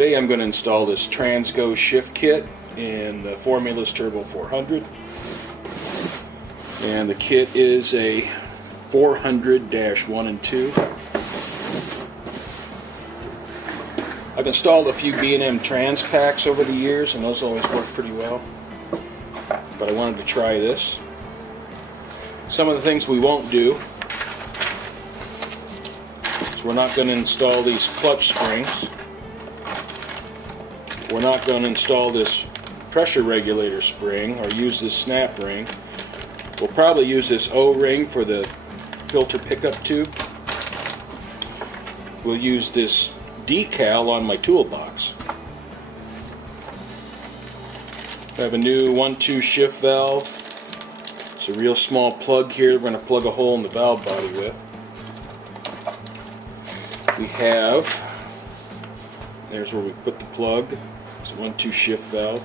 Today I'm going to install this TransGo shift kit in the Formulas Turbo 400. And the kit is a 400-1 and 2. I've installed a few B&M trans packs over the years, and those always work pretty well. But I wanted to try this. Some of the things we won't do is we're not going to install these clutch springs. We're not going to install this pressure regulator spring or use this snap ring. We'll probably use this O-ring for the filter pickup tube. We'll use this decal on my toolbox. I have a new 1-2 shift valve. It's a real small plug here. We're going to plug a hole in the valve body with. We have, there's where we put the plug. It's a 1-2 shift valve.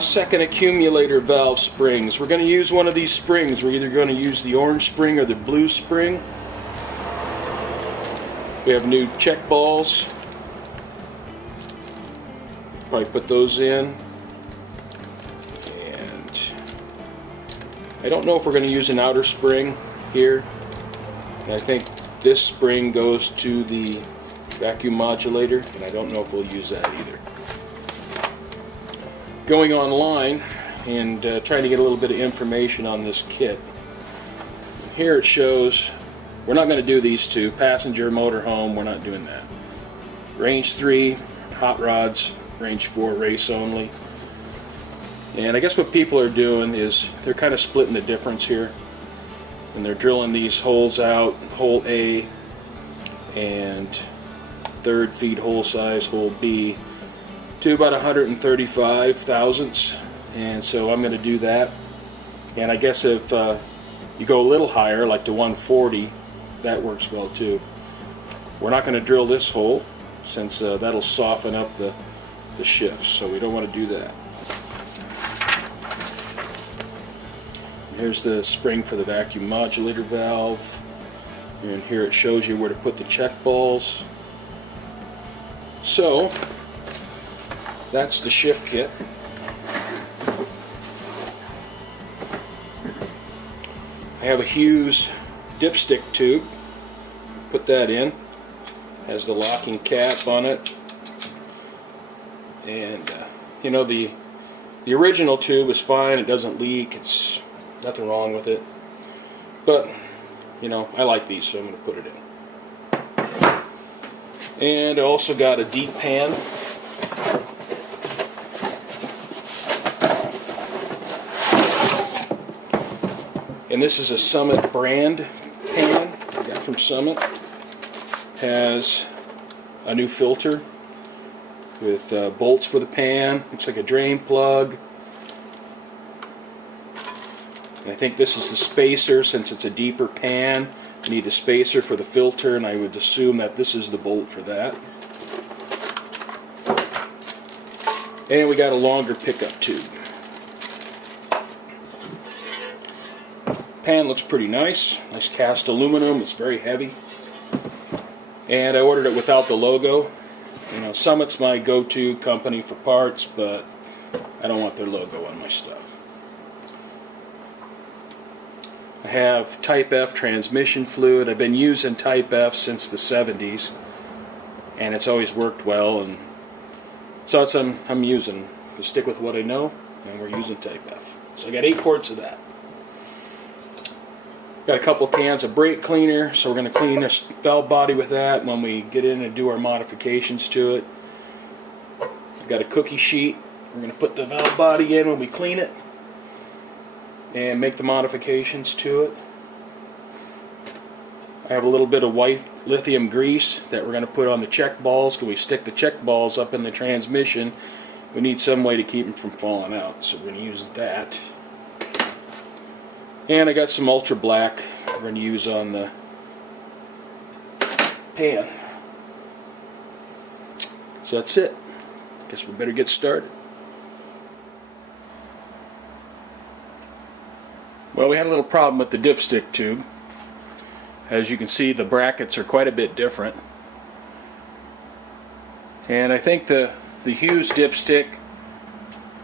Second accumulator valve springs. We're going to use one of these springs. We're either going to use the orange spring or the blue spring. We have new check balls. Probably put those in. And I don't know if we're going to use an outer spring here. And I think this spring goes to the vacuum modulator, and I don't know if we'll use that either. Going online and trying to get a little bit of information on this kit. Here it shows we're not going to do these two. Passenger, motorhome, we're not doing that. Range 3, hot rods. Range 4, race only. And I guess what people are doing is they're kind of splitting the difference here. And they're drilling these holes out, hole A and third feed hole size, hole B, to about 135 thousandths. And so I'm going to do that. And I guess if you go a little higher, like to 140, that works well too. We're not going to drill this hole since that'll soften up the shifts, so we don't want to do that. Here's the spring for the vacuum modulator valve, and here it shows you where to put the check balls. So that's the shift kit. I have a Hughes dipstick tube. Put that in. Has the locking cap on it. And you know, the original tube is fine. It doesn't leak. It's nothing wrong with it. But you know, I like these, so I'm going to put it in. And I also got a deep pan. And this is a Summit brand pan I got from Summit. Has a new filter with bolts for the pan. Looks like a drain plug. And I think this is the spacer. Since it's a deeper pan, you need a spacer for the filter, and I would assume that this is the bolt for that. And we got a longer pickup tube. Pan looks pretty nice. Nice cast aluminum. It's very heavy. And I ordered it without the logo. You know, Summit's my go-to company for parts, but I don't want their logo on my stuff. I have Type F transmission fluid. I've been using Type F since the 70s, and it's always worked well, and so it's, I'm using to stick with what I know, and we're using Type F. So I got 8 quarts of that. Got a couple cans of brake cleaner, so we're going to clean this valve body with that when we get in and do our modifications to it. I've got a cookie sheet. We're going to put the valve body in when we clean it and make the modifications to it. I have a little bit of white lithium grease that we're going to put on the check balls. Because we stick the check balls up in the transmission, we need some way to keep them from falling out, so we're going to use that. And I got some ultra black we're going to use on the pan. So that's it. Guess we better get started. Well, we had a little problem with the dipstick tube. As you can see, the brackets are quite a bit different. And I think the Hughes dipstick,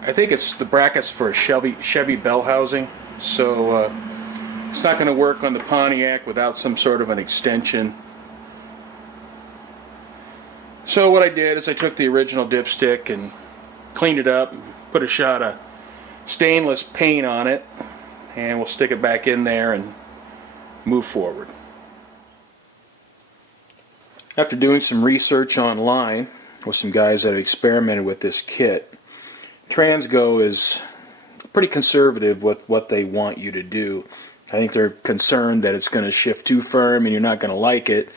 I think it's the brackets for a Chevy bell housing, so it's not going to work on the Pontiac without some sort of an extension. So what I did is I took the original dipstick and cleaned it up, put a shot of stainless paint on it, and we'll stick it back in there and move forward. After doing some research online with some guys that have experimented with this kit, TransGo is pretty conservative with what they want you to do. I think they're concerned that it's going to shift too firm and you're not going to like it.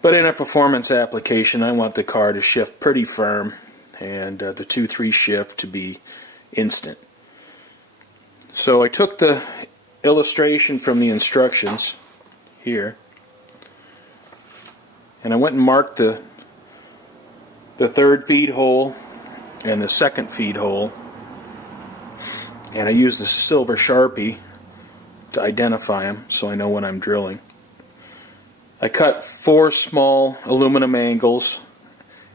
But in a performance application, I want the car to shift pretty firm and the 2-3 shift to be instant. So I took the illustration from the instructions here, and I went and marked the third feed hole and the second feed hole, and I used the silver Sharpie to identify them so I know when I'm drilling. I cut 4 small aluminum angles,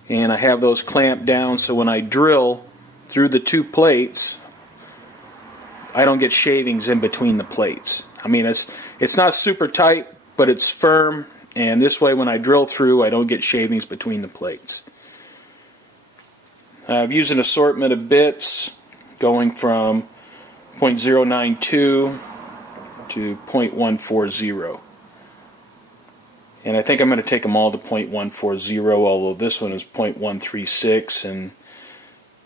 and I have those clamped down so when I drill through the 2 plates, I don't get shavings in between the plates. I mean, it's not super tight, but it's firm, and this way when I drill through, I don't get shavings between the plates. I've used an assortment of bits going from 0.092 to 0.140. And I think I'm going to take them all to 0.140, although this one is 0.136, and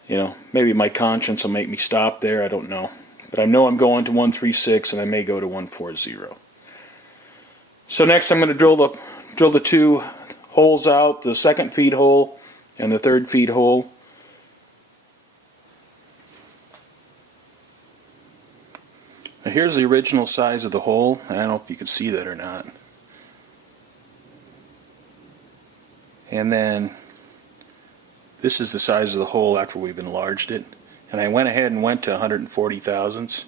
you know, maybe my conscience will make me stop there, I don't know. But I know I'm going to 136 and I may go to 140. So next I'm going to drill the 2 holes out, the second feed hole and the third feed hole. Now here's the original size of the hole. I don't know if you can see that or not. And then this is the size of the hole after we've enlarged it. And I went ahead and went to 140 thousandths.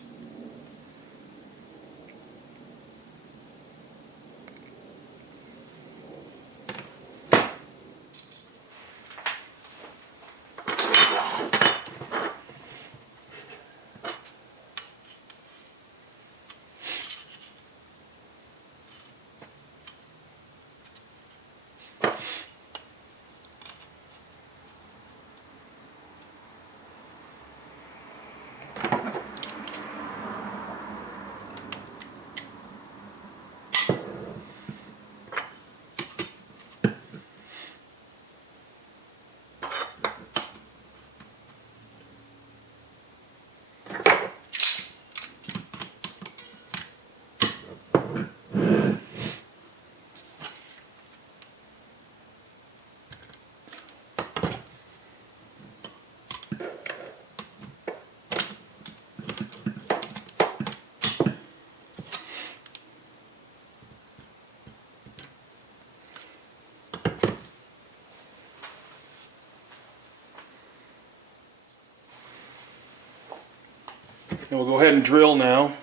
And we'll go ahead and drill now,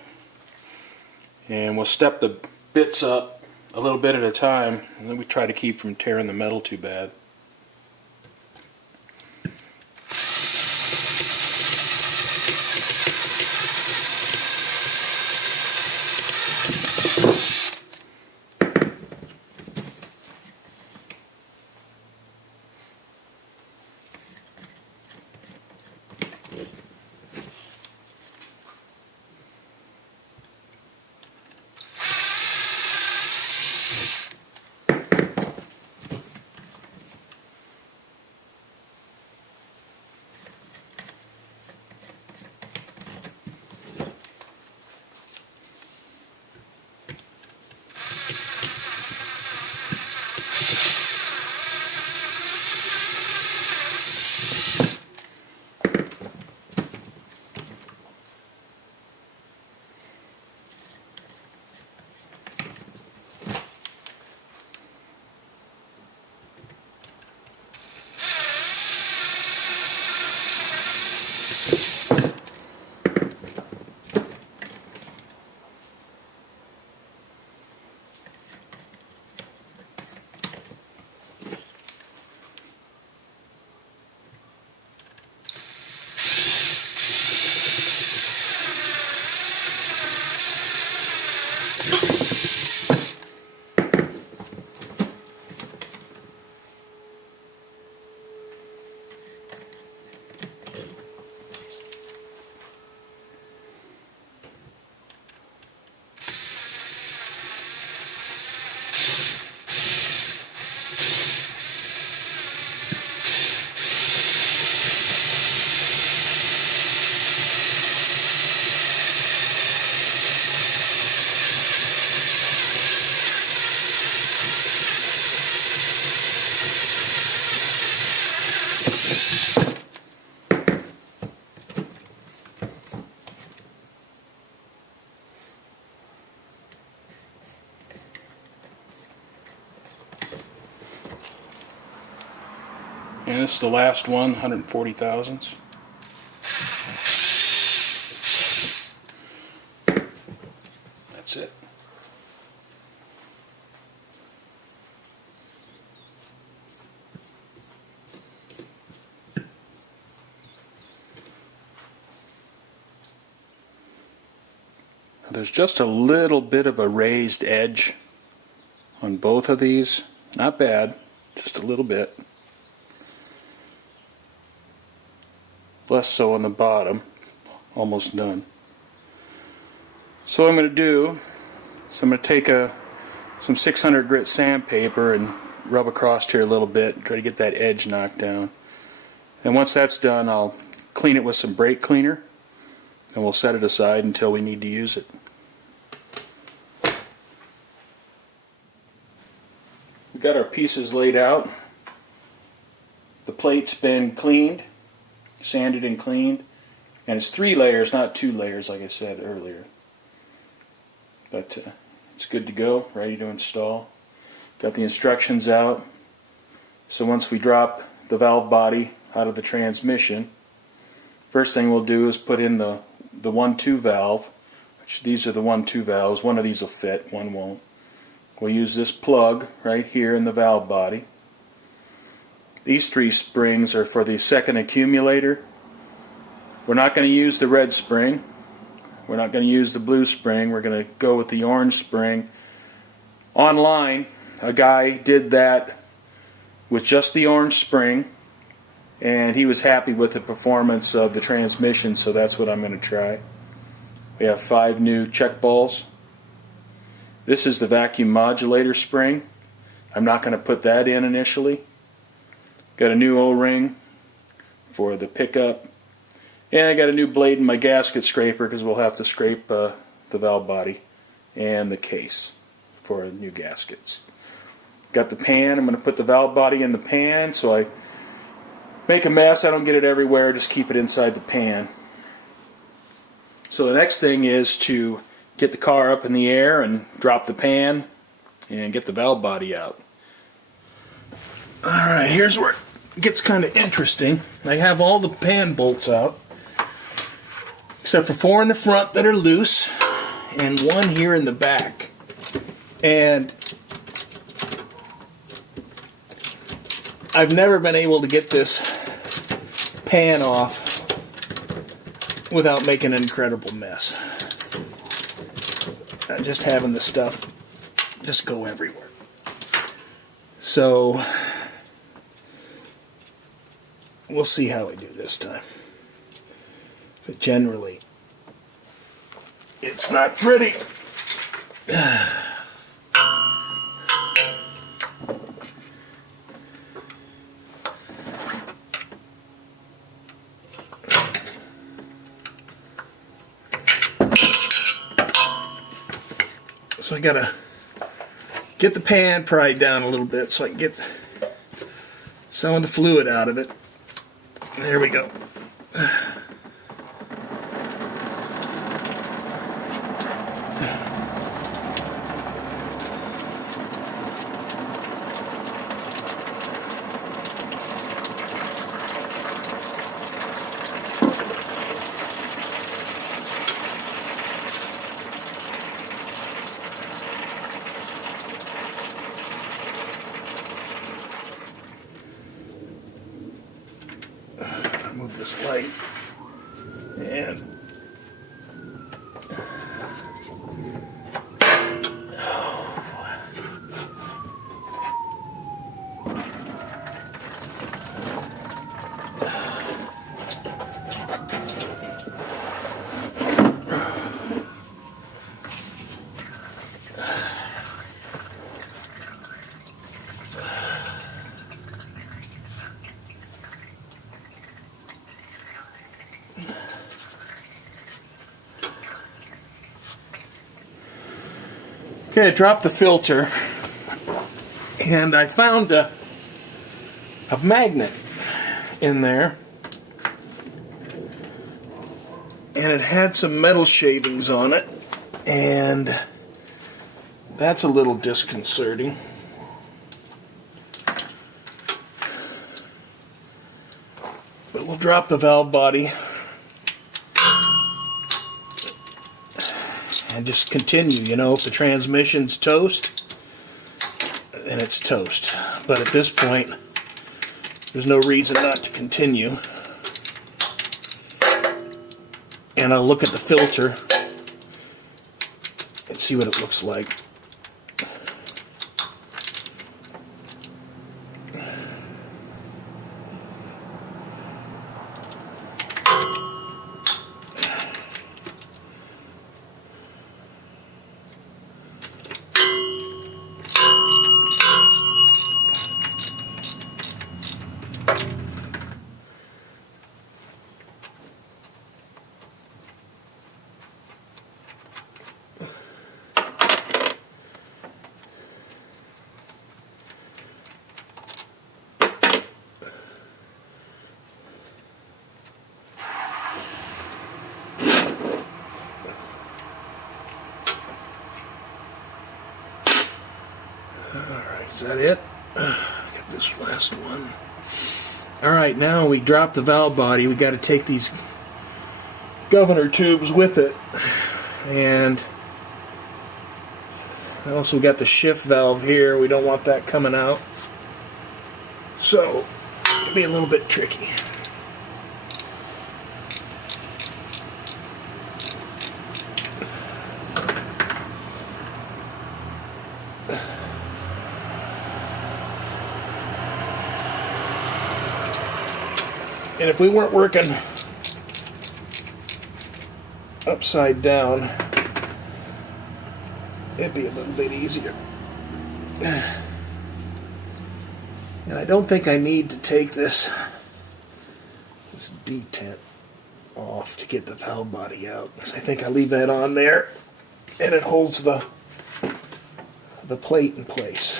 and we'll step the bits up a little bit at a time, and then we try to keep from tearing the metal too bad. And this is the last one, 140 thousandths. That's it. There's just a little bit of a raised edge on both of these. Not bad, just a little bit. Less so on the bottom. Almost done. So what I'm going to do is I'm going to take some 600 grit sandpaper and rub across here a little bit, try to get that edge knocked down. And once that's done, I'll clean it with some brake cleaner, and we'll set it aside until we need to use it. We've got our pieces laid out. The plate's been cleaned, sanded and cleaned, and it's 3 layers, not 2 layers like I said earlier. But it's good to go, ready to install. Got the instructions out. So once we drop the valve body out of the transmission, first thing we'll do is put in the 1-2 valve, which these are the 1-2 valves. One of these will fit, one won't. We'll use this plug right here in the valve body. These 3 springs are for the second accumulator. We're not going to use the red spring. We're not going to use the blue spring. We're going to go with the orange spring. Online, a guy did that with just the orange spring, and he was happy with the performance of the transmission, so that's what I'm going to try. We have 5 new check balls. This is the vacuum modulator spring. I'm not going to put that in initially. Got a new O-ring for the pickup. And I got a new blade in my gasket scraper because we'll have to scrape the valve body and the case for new gaskets. Got the pan. I'm going to put the valve body in the pan so I make a mess. I don't get it everywhere. Just keep it inside the pan. So the next thing is to get the car up in the air and drop the pan and get the valve body out. Alright, here's where it gets kind of interesting. I have all the pan bolts out, except for 4 in the front that are loose and 1 here in the back. And I've never been able to get this pan off without making an incredible mess. Just having the stuff just go everywhere. So we'll see how I do this time. But generally, it's not pretty. So I gotta get the pan pried down a little bit so I can get some of the fluid out of it. There we go. Move this light and okay, I dropped the filter, and I found a magnet in there, and it had some metal shavings on it, and that's a little disconcerting. we'll drop the valve body and just continue. You know, if the transmission's toast, then it's toast. But at this point, there's no reason not to continue. And I'll look at the filter and see what it looks like. Alright, is that it? Get this last one. Alright, now we drop the valve body. We got to take these governor tubes with it. And also we got the shift valve here. We don't want that coming out. So, it'll be a little bit tricky. And if we weren't working upside down, it'd be a little bit easier. And I don't think I need to take this detent off to get the valve body out, because I think I leave that on there and it holds the plate in place.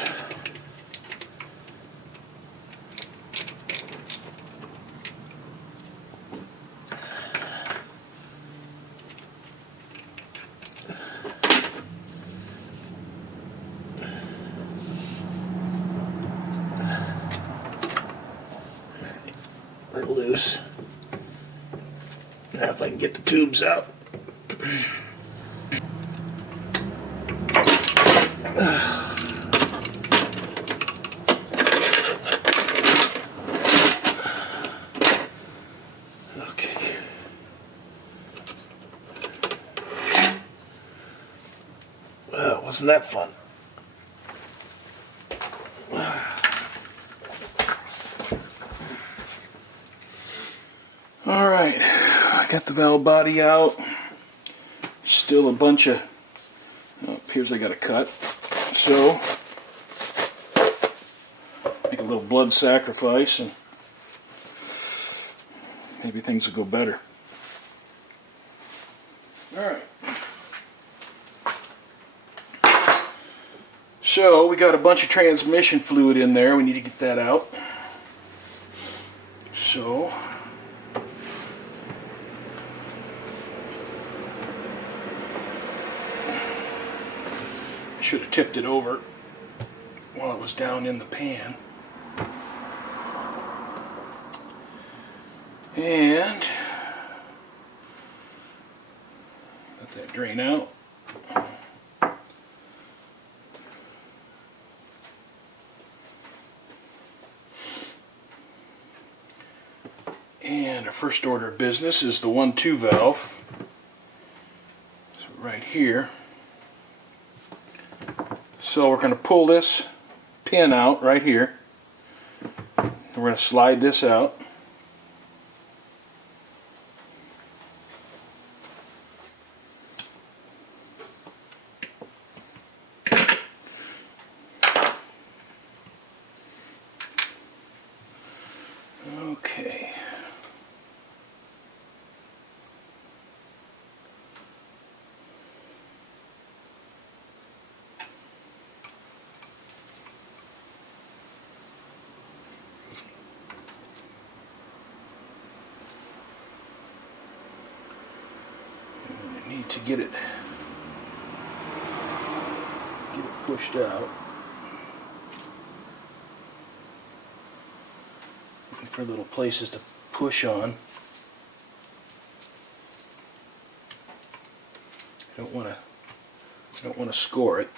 Loose. Now if I can get the tubes out. Okay. Well, wasn't that fun? Alright, I got the valve body out. Still a bunch of, appears I got a cut. So, make a little blood sacrifice and maybe things will go better. Alright. So, we got a bunch of transmission fluid in there. We need to get that out. So, should have tipped it over while it was down in the pan. And let that drain out. And our first order of business is the 1-2 valve. So right here. So we're going to pull this pin out right here. And we're going to slide this out. Okay. Need to get it pushed out. Looking for little places to push on. I don't want to score it.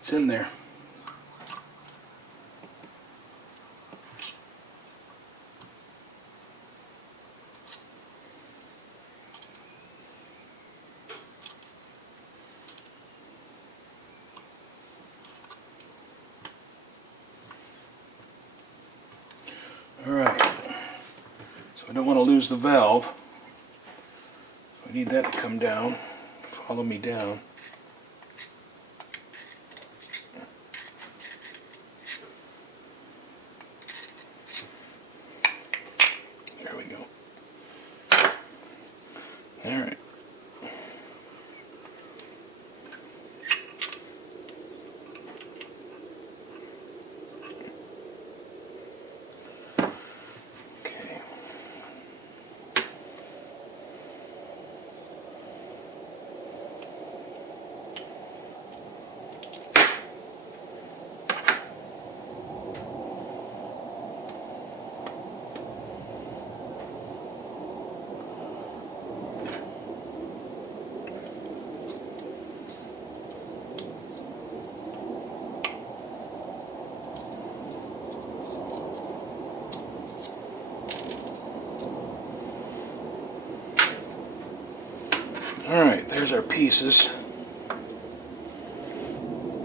It's in there. Alright, so I don't want to lose the valve. So I need that to come down, follow me down. There we go. Alright. Alright, there's our pieces.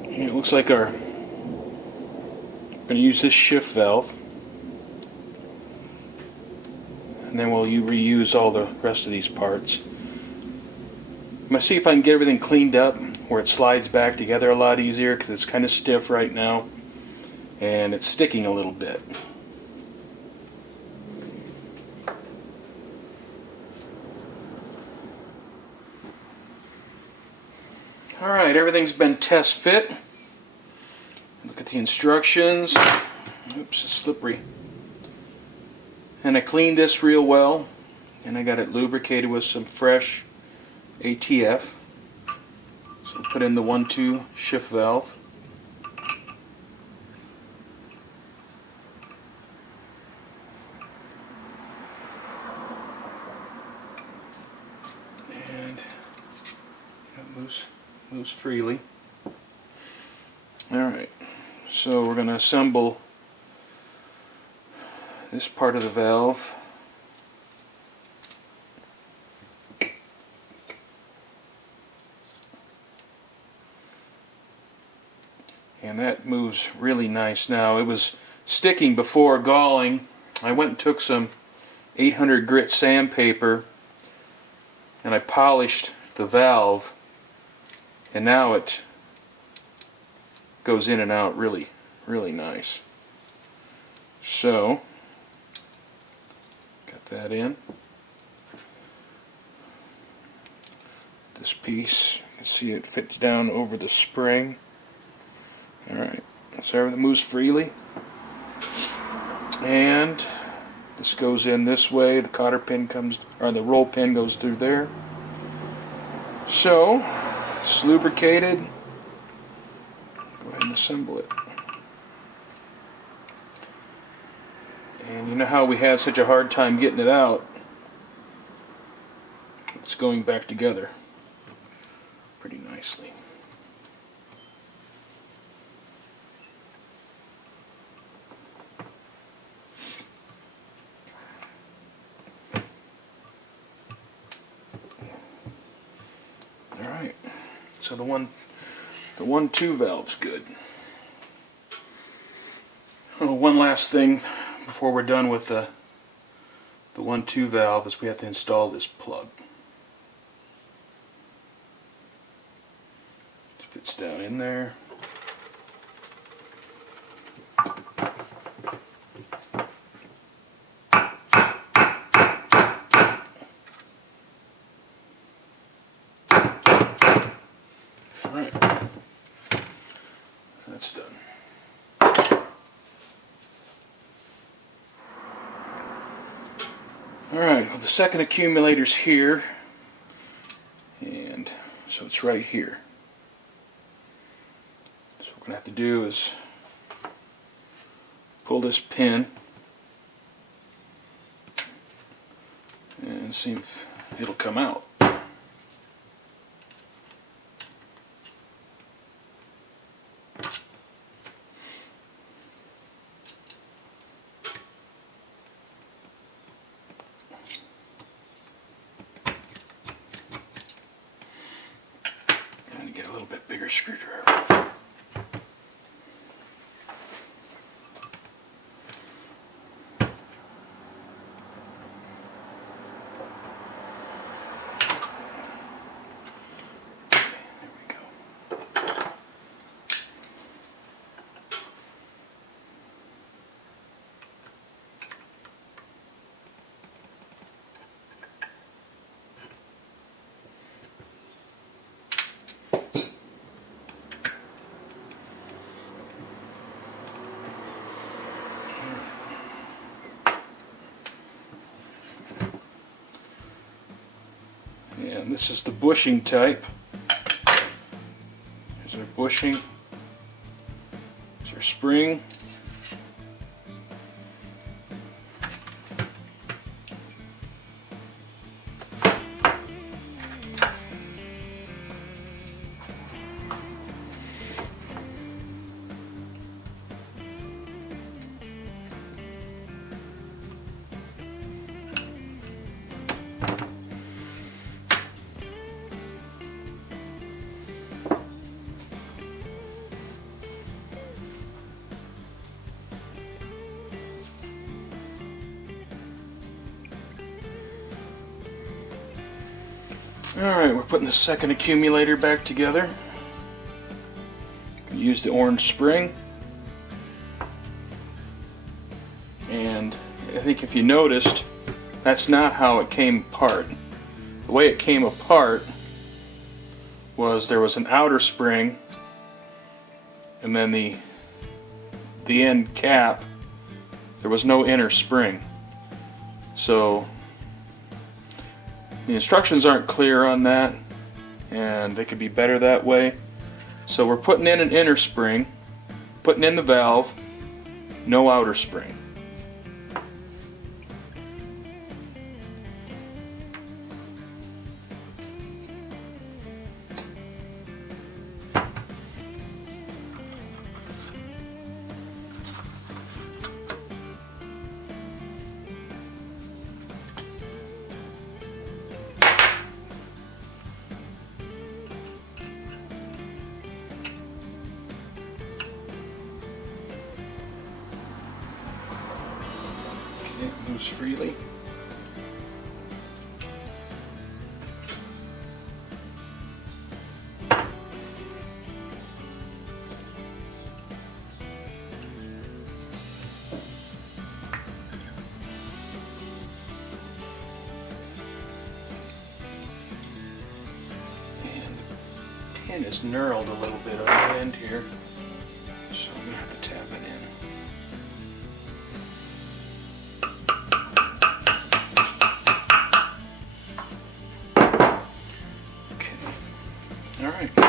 And it looks like I'm going to use this shift valve. And then we'll reuse all the rest of these parts. I'm going to see if I can get everything cleaned up where it slides back together a lot easier, because it's kind of stiff right now. And it's sticking a little bit. Alright, everything's been test fit. Look at the instructions. Oops, it's slippery. And I cleaned this real well. And I got it lubricated with some fresh ATF. So put in the 1-2 shift valve. And that moves freely. Alright, so we're going to assemble this part of the valve. And that moves really nice now. It was sticking before galling. I went and took some 800 grit sandpaper and I polished the valve, and now it goes in and out really, really nice. So, got that in. This piece, you can see it fits down over the spring. Alright, so everything moves freely. And this goes in this way, the cotter pin comes, or the roll pin goes through there. So, it's lubricated. Go ahead and assemble it. And you know how we had such a hard time getting it out? It's going back together pretty nicely. So the 1-2 valve's good. Oh, one last thing before we're done with the 1-2 valve is we have to install this plug. It fits down in there. Alright, that's done. Alright, well, the second accumulator's here, and so it's right here. So what we're going to have to do is pull this pin and see if it'll come out. Get a little bit bigger screwdriver. There we go. And this is the bushing type. Here's our bushing. Here's our spring. Alright, we're putting the second accumulator back together. Use the orange spring. And I think if you noticed, that's not how it came apart. The way it came apart was there was an outer spring and then the end cap, there was no inner spring. So the instructions aren't clear on that, and they could be better that way. So we're putting in an inner spring, putting in the valve, no outer spring. It moves freely. And the pin is knurled a little bit on the end here, so I'm going to have to tap it in. Alright, so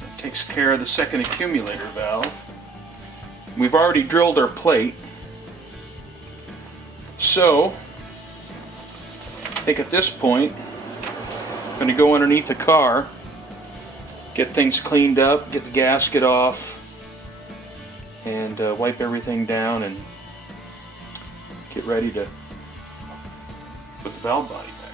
that takes care of the second accumulator valve. We've already drilled our plate, so I think at this point I'm going to go underneath the car, get things cleaned up, get the gasket off, and wipe everything down and get ready to put the valve body back.